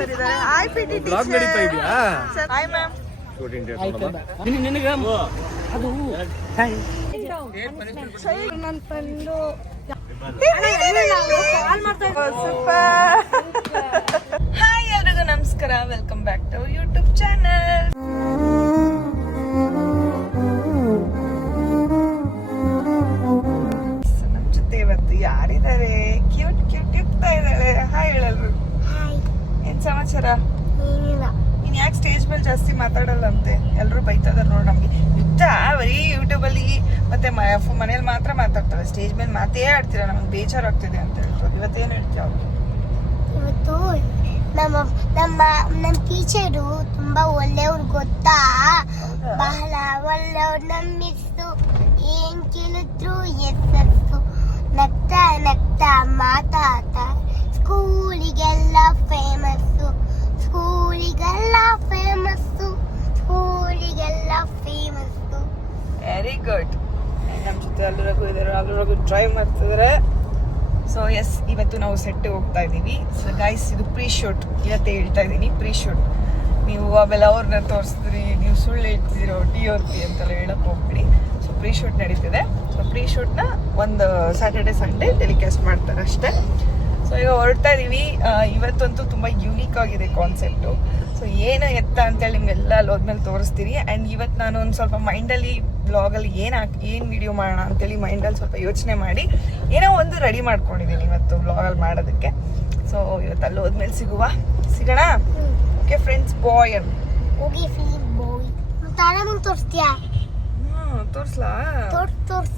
Teacher ಇದ್ದಾರೆ. Hi PT blog ನಡೀತಾ ಇದೆಯಾ? Hi ma'am. ನಿನಗೆ ಅದು ನನ್ನ ಫ್ರೆಂಡು ಹಾಯ್ ಎಲ್ರಿಗೂ ನಮಸ್ಕಾರ. Welcome back to YouTube channel. ನಮ್ ಜೊತೆ ಇವತ್ತು ಯಾರಿದ್ದಾರೆ? ಕ್ಯೂಟ್ ಕ್ಯೂಟ್ ಇರ್ತಾ ಇದ್ದಾಳೆ. ಹಾಯ್ ಹೇಳಲ್ರು. ಏನ್ ಸಮಾಚಾರ? ನೀನ್ ಯಾಕೆ ಸ್ಟೇಜ್ ಮೇಲೆ ಜಾಸ್ತಿ ಮಾತಾಡಲ್ಲ ಅಂತೆ? ಎಲ್ರು ಬೈತಾ ಇದಾರೆ ನೋಡಿ ನಮ್ಗೆ. ಯುದ್ಧ ಬರೀ ಯೂಟ್ಯೂಬ್ ಅಲ್ಲಿ ಮತ್ತೆ ಮನೇಲಿ ಮಾತ್ರ ಮಾತಾಡ್ತಾಳೆ, ಸ್ಟೇಜ್ ಮೇಲೆ ಮಾತೇ ಆಡ್ತೀರಾ, ನಮ್ಗೆ ಬೇಜಾರಾಗ್ತಿದೆ ಅಂತ ಹೇಳ್ತಾರೆ. ಇವತ್ತೇನ್ ಹೇಳ್ತೀಯ? ಇವತ್ತು ನಮ್ಮ ಟೀಚರು ತುಂಬಾ ಒಳ್ಳೆಯವ್ರು ಗೊತ್ತಾ, ಬಹಳ ಒಳ್ಳೆಯವ್ರು. ನಮ್ಮ ಮಿಸ್ಸು ಏನ್ ಕೇಳಿದ್ರು ಎಸ್ಸು, ನಗ್ತಾ ನಗ್ತಾ ಮಾತಾಡ್ತಾ ಸ್ಕೂಲಿಗೆಲ್ಲ ಫೇಮಸ್ಸು, ಸ್ಕೂಲಿಗೆಲ್ಲ ಫೇಮಸ್ಸು, ಸ್ಕೂಲಿಗೆಲ್ಲ ಫೇಮಸ್ಸು. Very good. ನಮ್ಮ ಜೊತೆ ಎಲ್ಲರಿಗೂ ಇದ್ದಾರೆ, ಎಲ್ಲರಿಗೂ ಡ್ರೈವ್ ಮಾಡ್ತಿದ್ದಾರೆ. ಸೊ ಎಸ್, ಇವತ್ತು ನಾವು ಸೆಟ್ ಹೋಗ್ತಾ ಇದ್ದೀವಿ. ಸೊ ಗೈಸ್, ಇದು ಪ್ರೀ ಶೂಟ್. ಇವತ್ತೇ ಹೇಳ್ತಾ ಇದ್ದೀನಿ, ಪ್ರೀ ಶೂಟ್. ನೀವು ಅವೆಲ್ಲ ಅವ್ರನ್ನ ತೋರಿಸಿದ್ರಿ, ನೀವು ಸುಳ್ಳು ಹೇಳ್ತಿದ್ದೀರೋ TRP ಅಂತೆಲ್ಲ ಹೇಳಕ್ ಹೋಗ್ಬಿಡಿ. ಸೊ ಪ್ರೀ ಶೂಟ್ ನಡೀತಿದೆ. ಸೊ ಪ್ರೀ ಶೂಟ್ನ ಒಂದು ಸ್ಯಾಟರ್ಡೆ ಸಂಡೇ ಟೆಲಿಕಾಸ್ಟ್ ಮಾಡ್ತಾರೆ ಅಷ್ಟೇ. ಸೊ ಈಗ ಹೊರಡ್ತಾ ಇದೀವಿ. ಇವತ್ತಂತೂ ತುಂಬ ಯೂನಿಕ್ ಆಗಿದೆ ಕಾನ್ಸೆಪ್ಟು. ಸೊ ಏನು ಎತ್ತ ಅಂತೇಳಿ ನಿಮ್ಗೆಲ್ಲ ಅಲ್ಲಿ ಹೋದ್ಮೇಲೆ ತೋರಿಸ್ತೀನಿ. ಆ್ಯಂಡ್ ಇವತ್ತು ನಾನು ಒಂದು ಸ್ವಲ್ಪ ಮೈಂಡಲ್ಲಿ ಬ್ಲಾಗಲ್ಲಿ ಏನು ವಿಡಿಯೋ ಮಾಡೋಣ ಅಂತೇಳಿ ಮೈಂಡಲ್ಲಿ ಸ್ವಲ್ಪ ಯೋಚನೆ ಮಾಡಿ ಏನೋ ಒಂದು ರೆಡಿ ಮಾಡ್ಕೊಂಡಿದ್ದೀನಿ ಇವತ್ತು ಬ್ಲಾಗಲ್ಲಿ ಮಾಡೋದಕ್ಕೆ. ಸೊ ಇವತ್ತು ಅಲ್ಲಿ ಹೋದ್ಮೇಲೆ ಸಿಗೋಣ. ಓಕೆ ಫ್ರೆಂಡ್ಸ್, ಬಾಯ್ ಅಂತ ಹೋಗಿ ಫೀಲ್ ಬಾಯ್. ತಾರಮ್ಮಂಗೆ ತೋರಿಸ್ತೀಯಾ? ತೋರಿಸ್ಲಾ? ತೋರ್ಸ್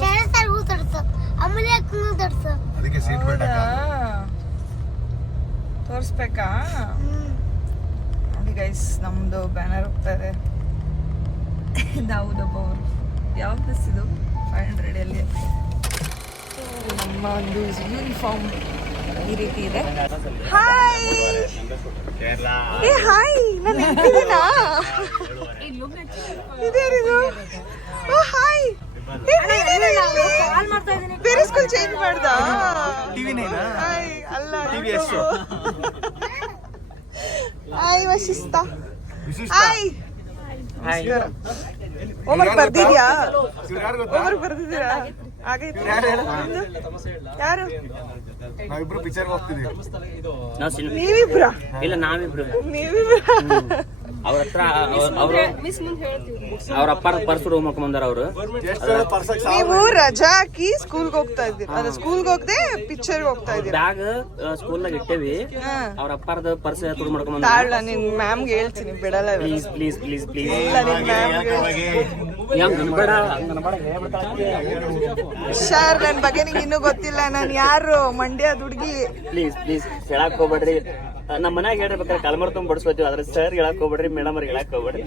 ಶರಣ ಸರ್ಗೂ ತೋರ್ಸು, ಅಮೂಲ್ಯ ಅಕ್ಕಂಗೂ ತೋರ್ಸು. ತೋರಿಸ್ಬೇಕಾ? ನೋಡಿ ಗೈಸ್, ನಮ್ದು ಬ್ಯಾನರ್ ಹೋಗ್ತಾ ಇದೆ. ದಾವೂದ್ ಅವರು ಯಾವ ಬಸ್ ಇದು? 500 ಅಲ್ಲಿ. ನಮ್ಮ ಒಂದು ಯೂನಿಫಾರ್ಮ್ ಈ ರೀತಿ ಇದೆ. ಹಾಯ್ ಏ ಹಾಯ್, ನಾನು ನೆನಪಿದ್ದೀನಾ? ಇದೇನಿದು? ಓ ಹಾಯ್, ಬೇರೆ ಸ್ಕೂಲ್ ಚೇಂಜ್ ಮಾಡ್ದ? ಅಲ್ಲ, ಹಾಯ್ ವಶಿಸ್ತ. ಹಾಯ್, ಹೋಮ್ವರ್ಕ್ ಬರ್ದಿದ್ಯಾ? ಹೋಮ್ವರ್ಕ್ ಬರ್ದಿದ್ದೀರಾ? ಆಗೈತೆ. ಯಾರು? ನಾವಿಬ್ರು ಪಿಕ್ಚರ್ ಹೋಗ್ತಿದೀವಿ. ನೀವಿಬ್ರ? ಇಲ್ಲ, ನಾವಿಬ್ರು. ಅವ್ರ ಹತ್ರ ಅವ್ರ ಅಪ್ಪ ಪರ್ಸ್ ರೂಮ್ ಹಾಕೊಂಡ್ ಅವ್ರು. ನೀವು ರಜಾ ಹಾಕಿ ಸ್ಕೂಲ್ಗೆ ಹೋಗ್ತಾ ಇದ್ದೀರಿ? ಅದ ಸ್ಕೂಲ್ಗೆ ಹೋಗದೆ ಪಿಕ್ಚರ್ಗೆ ಹೋಗ್ತಾ ಇದ್ದೀರಿ? ಬ್ಯಾಗ್ ಸ್ಕೂಲ್ನಾಗ ಇಟ್ಟೇವಿ. ಅವ್ರ ಅಪ್ಪಾರದ ಪರ್ಸ್ ತುಡು ಮಾಡ್ಕೊಂಡ್ ತಾಳ, ನಿನ್ ಮ್ಯಾಮ್ಗೆ ಹೇಳ್ತೀನಿ, ಬಿಡಲ್ಲ. Please please please please. Sir, ನನ್ ಬಗ್ಗೆ ನಿಂಗೆ ಇನ್ನೂ ಗೊತ್ತಿಲ್ಲ, ನಾನು ಯಾರು, ಮಂಡ್ಯದ ಹುಡುಗಿ. ಪ್ಲೀಸ್ ಪ್ಲೀಸ್ ಹೇಳಕ್ ಹೋಗ್ಬೇಡ್ರಿ. ನಮ್ಮ ಮನ್ಯಾಗ ಹೇಳ್ಬೇಕಾದ್ರೆ ಕಲ್ಮರ್ ತುಂಬ ಬಡಿಸ್ಕೋತೀವಿ, ಅದ್ರ ಸರ್ ಹೇಳಕ್ ಹೋಗ್ಬೇಡ್ರಿ, ಮೇಡಮ್ ಅವ್ರಿಗೆ ಹೇಳಕ್ ಹೋಗ್ಬೇಡ್ರಿ.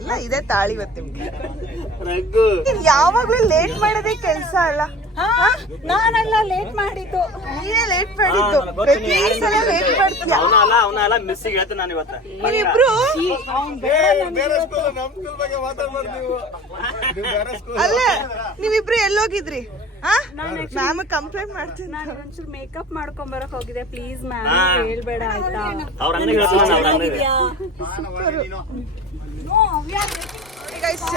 ಇಲ್ಲ, ಇದೇ ತಾಳಿ ಇವತ್ತು ನಿಮ್ಗೆ. ಯಾವಾಗ್ಲೂ ಲೇಟ್ ಮಾಡೋದೇ ಕೆಲ್ಸ ಅಲ್ಲ. ನಾನೆಲ್ಲ ಲೇಟ್ ಮಾಡಿದ್ದು, ನೀನೇ ಲೇಟ್ ಮಾಡಿದ್ದು. ಪ್ರತಿ ಸಲ ಲೇಟ್ ಮಾಡ್ತೀಯ. ಅವನಲ್ಲ ಮಿಸ್ಸಿಗೆ ಹೇಳ್ತೀನಿ ನಾನು ಇವತ್ತು. ನೀವಿಬ್ರು ಅಲ್ಲ, ನೀವಿಬ್ರು ಎಲ್ಲೋಗಿದ್ರಿ? ಮ್ಯಾಮ್ ಕಂಪ್ಲೇಂಟ್ ಮಾಡ್ತೀನಿ. ನಾನು ಒಂಚೂರು ಮೇಕಪ್ ಮಾಡ್ಕೊಂಡ್ ಬರಕ್ ಹೋಗಿದೆ. ಪ್ಲೀಸ್ ಮ್ಯಾಮ್, ಹೇಳ್ಬೇಡ ಆಯ್ತಾ? ಅವ್ರ ಅಣ್ಣ ಹೇಳ್ತೀನಿ.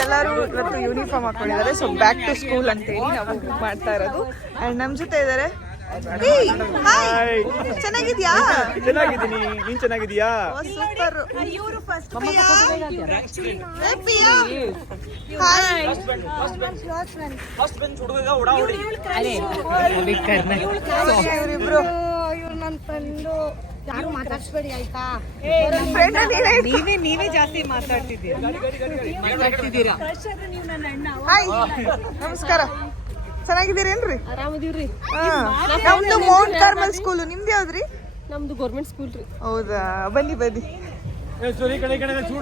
ಎಲ್ಲರೂ ಇವತ್ತು ಯೂನಿಫಾರ್ಮ್ ಹಾಕೊಂಡಿದ್ದಾರೆ. ಸೊ ಬ್ಯಾಕ್ ಟು ಸ್ಕೂಲ್ ಅಂತ ಹೇಳಿ ನಾವು ಮಾಡ್ತಾ ಇರೋದು. ಅಂಡ್ ನಮ್ ಜೊತೆ ಇದಾರೆ. ಚೆನ್ನಾಗಿದ್ಯಾ? ಚೆನ್ನಾಗಿದ್ದೀನಿ, ನೀನ್ ಚೆನ್ನಾಗಿದ್ಯಾ? ಸೂಪರ್. ಇವರು ಫಸ್ಟ್ ಇವರಿಬ್ರು ಇವ್ರು ನನ್ನ ಫ್ರೆಂಡು. ಯಾರು ಮಾತಾಡ್ಸ್ಬೇಡಿ ಆಯ್ತಾ? ನೀವೇ ಜಾಸ್ತಿ ಮಾತಾಡ್ತಿದ್ದೀರಾ. ನೀವು ನನ್ನ ಅಣ್ಣ. ಹಾಯ್, ನಮಸ್ಕಾರ. ಚೆನ್ನಾಗಿದ್ದೀರೇನ್ರಿ? ಆರಾಮದೀವ್ರಿ. ನಮ್ದು ಮೌಂಟ್ ಕಾರ್ಮಲ್ ಸ್ಕೂಲು. ನಿಮ್ದು ಯಾವ್ದ್ರಿ? ನಮ್ದು ಗೌರ್ಮೆಂಟ್ ಸ್ಕೂಲ್ ರೀ. ಹೌದಾ? ಬನ್ನಿ ಬನ್ನಿ.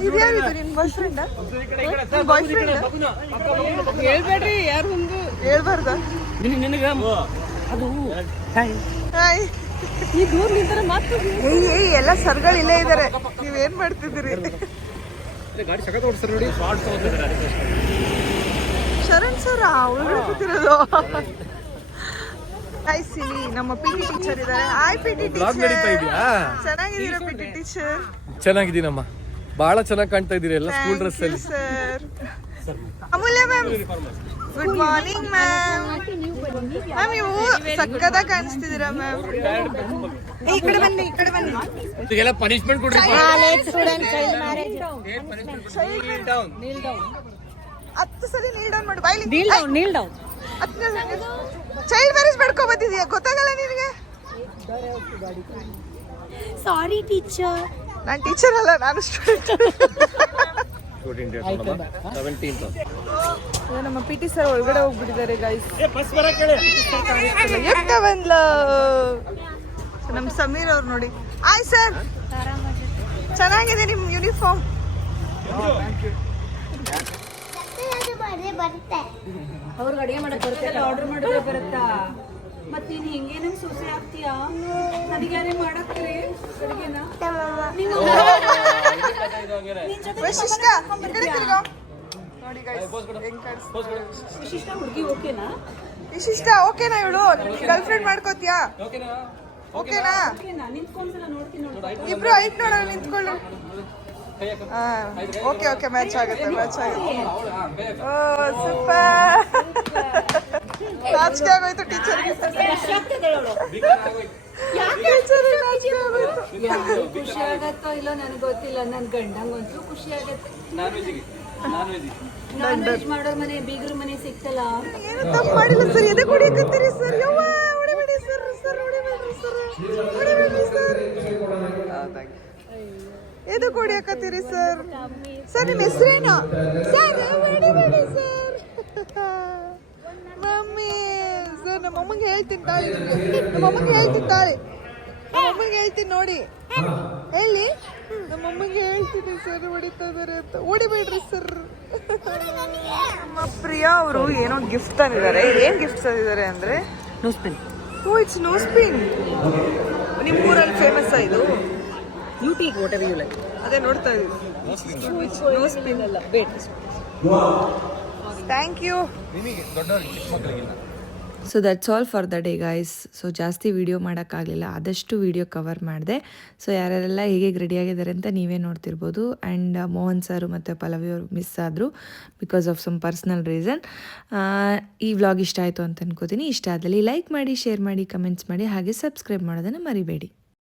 ಇದ್ಯಾವಿದು ನಿನ್ ಬಾಯ್ ಫ್ರೆಂಡ್? ಬಾಯ್ ಫ್ರೆಂಡ್ ಹೇಳ್ಬೇಡ್ರಿ ಯಾರು ಮುಂದೆ. ಹೇಳ್ಬಾರ್ದ? ನಿನಗ ಅದು ಹಾಯ್. ಈ ದೂರ ನಿಂತರ ಮಾತು. ಏಯ್, ಎಲ್ಲ ಸರ್ಗಳು ಇಲ್ಲೇ ಇದಾರೆ. ನೀವೇನ್ ಮಾಡ್ತಿದ್ದೀರಿ? ಗಾಡಿ ಸಖತ್ ಓಡಿಸ್ತಾರೆ ನೋಡಿ. ಶರಣ್ ಸರ್ ಒಳಗಡೆ ಕೂತಿರೋದು. ಗೈಸ್ ಇಲ್ಲಿ ನಮ್ಮ ಪಿಟಿ ಟೀಚರ್ ಇದ್ದಾರೆ. ಹಾಯ್ ಪಿಟಿ ಬ್ಲಾಗ್ ನಡೀತಾ ಟೀಚರ್. ಇದೆಯಾ? ಚೆನ್ನಾಗಿದ್ದೀರಾ ಪಿಟಿ ಟೀಚರ್? ಚೆನ್ನಾಗಿದ್ದೀನಮ್ಮ, ಬಹಳ ಚೆನ್ನಾಗಿ ಕಾಣ್ತಾ ಇದೀರಿ ಎಲ್ಲ ಸ್ಕೂಲ್ ಡ್ರೆಸ್ ಅಲ್ಲಿ. Sir Amulya ma'am good morning ma'am. Ma'am ನೀವು ಸಕ್ಕತ್ತಾಗಿ ಕಾಣಿಸ್ತಿದ್ದೀರಾ ಮ್ಯಾಮ್. ಈ ಕಡೆ ಬನ್ನಿ, ಈ ಕಡೆ ಬನ್ನಿ. ಇದೆಲ್ಲ ಪನಿಷ್ಮೆಂಟ್ ಕೊಡ್ರಿ. ಹತ್ತು ಸಲ ನೀಲ್ ಡೌನ್ ಮಾಡು ಬಾಯ್ಲಿ. ನೀಲ್ ಡೌನ್ ಚೈಲ್ಡ್ ಮ್ಯಾರೇಜ್ ಮಾಡ್ಕೊ ಬಂದಿದ್ಯಾ, ಗೊತ್ತಾಗಲ್ಲ ನಿನಗೆ? ಸಾರಿ ಟೀಚರ್. ನಾನು ಟೀಚರ್ ಅಲ್ಲ, ನಾನು ಸ್ಟೂಡೆಂಟ್. ನಮ್ಮ ಪಿ ಟಿ ಸರ್ ಒಳಗಡೆ ಹೋಗ್ಬಿಟ್ಟಿದ್ದಾರೆ ಗೈಸ್. ಎತ್ತ ಬಂದ್ಲ ನಮ್ಮ ಸಮೀರ್ ಅವ್ರು ನೋಡಿ. ಆಯ್ ಸರ್, ಚೆನ್ನಾಗಿದೆ ನಿಮ್ಮ ಯೂನಿಫಾರ್ಮ್. ಬರುತ್ತೆ ಅವ್ರಿಗೆ ಅಡಿಗೆ ಮಾಡಕ್ ಬರುತ್ತೆ, ಆರ್ಡರ್ ಮಾಡಿದ್ರೆ ಬರುತ್ತಾ? ಮತ್ತೆ ನೀನ್ ಹಿಂಗೇನ ಸೊಸೆ ಆಗ್ತೀಯಾ? ನನಗ್ಯಾರೇ ಮಾಡಕ್ರಿ ಅಡಿಗೆನ? ವೈಶಿಷ್ಟ ಈ ಕಡೆ ತಿರ್ಗೋ. ನೋಡಿ ಗೈಸ್ ಹೆಂಗ್ ಕಾಣಿಸ್ತಿದೆ. ವಿಶಿಷ್ಟ ಹುಡುಗಿ ಓಕೆನಾ? ವಿಶಿಷ್ಟ ಓಕೆನಾ? ಇವಳು ಗರ್ಲ್ ಫ್ರೆಂಡ್ ಮಾಡ್ಕೋತೀಯಾ? ಓಕೆನಾ? ಓಕೆನಾ? ನಿಂತ್ಕೊಂಡ್ಸಲ ನೋಡ್ತೀನಿ ನೋಡು. ಇಬ್ರು ಹೈಟ್ ನೋಡೋಣ, ನಿಂತ್ಕೊಳ್ಳು. ಓಕೆ ಓಕೆ, ಮ್ಯಾಚ್ ಆಗುತ್ತೆ, ಮ್ಯಾಚ್ ಆಗುತ್ತೆ. ಓ ಸೂಪರ್. ನಾಚಿಕೆ ಆಗೋಯ್ತು ಟೀಚರ್ಗೆ. ಖುಷಿ ಆಗತ್ತೋ ಇಲ್ಲ ನನಗೆ ಗೊತ್ತಿಲ್ಲ. ನನ್ ಗಂಡಂಗಂತೂ ಖುಷಿ ಆಗತ್ತೆ. ನಾನ್ ವೆಜ್ ಮಾಡೋ ಮನೆ ಬೀಗ್ರ ಮನೆ ಸಿಕ್ತಲ್ಲ. ಏನು ತಪ್ಪು ಮಾಡಿಲ್ಲ ಸರ್, ಎದೆ ಕುಡಿಯಕತ್ತೀರಿ ಸರ್. ಯವ್ವ ಹೊಡಿಬೇಡಿ ಸರ್, ಸರ್ ಹೊಡಿಬೇಡ್ರಿ ಸರ್, ಹೊಡಿಬೇಡ್ರಿ ಸರ್. ಎದು ಕುಡಿಯಕತ್ತೀರಿ ಸರ್. ಸರ್ ನಿಮ್ಮ ಹೆಸರೇನು ಸರ್? ಹೊಡಿಬೇಡಿ ಸರ್. ಮಮ್ಮಿ ಸರ್, ನಮ್ಮ ಅಮ್ಮಂಗೆ ಹೇಳ್ತೀನಿ ತಾಳಿ, ನಮ್ಮ ಅಮ್ಮಂಗೆ ಹೇಳ್ತೀನಿ ತಾಳಿ, ನಮ್ಮ ಅಮ್ಮಂಗೆ ಹೇಳ್ತೀನಿ ನೋಡಿ. ಹೇಳಿ, ನಮ್ಮ ಅಮ್ಮಂಗೆ ಹೇಳ್ತೀನಿ ಸರ್ ಹೊಡಿತಾ ಇದಾರೆ ಅಂತ. ಹೊಡಿಬೇಡ್ರಿ ಸರ್. ನಮ್ಮ ಪ್ರಿಯಾ ಅವರು ಏನೋ ಗಿಫ್ಟ್ ತಂದಿದ್ದಾರೆ. ಏನ್ ಗಿಫ್ಟ್ ತಂದಿದ್ದಾರೆ ಅಂದ್ರೆ nose pin. Oh it's nose pin. ನಿಮ್ಮ ಊರಲ್ಲಿ ಫೇಮಸ್ ಇದು? You take whatever you like. ಅದೇ ನೋಡ್ತಾ ಇದ್ದೀವಿ. ನೋಸ್ ಪಿನ್ ಅಲ್ಲ, ಬೇಟ್. Thank you. So that's all for the day guys. So ಜಾಸ್ತಿ ವೀಡಿಯೋ ಮಾಡೋಕ್ಕಾಗಲಿಲ್ಲ, ಆದಷ್ಟು ವೀಡಿಯೋ ಕವರ್ ಮಾಡಿದೆ. ಸೊ ಯಾರ್ಯಾರೆಲ್ಲ ಹೇಗೆ ರೆಡಿಯಾಗಿದ್ದಾರೆ ಅಂತ ನೀವೇ ನೋಡ್ತಿರ್ಬೋದು. ಆ್ಯಂಡ್ ಮೋಹನ್ ಸರು ಮತ್ತು ಪಲ್ಲವಿ ಅವರು ಮಿಸ್ ಆದರು because of some personal reason. ಈ ವ್ಲಾಗ್ ಇಷ್ಟ ಆಯಿತು ಅಂತ ಅನ್ಕೋತೀನಿ. ಇಷ್ಟ ಆದಲ್ಲಿ ಲೈಕ್ ಮಾಡಿ, ಶೇರ್ ಮಾಡಿ, ಕಮೆಂಟ್ಸ್ ಮಾಡಿ, ಹಾಗೆ ಸಬ್ಸ್ಕ್ರೈಬ್ ಮಾಡೋದನ್ನು ಮರಿಬೇಡಿ.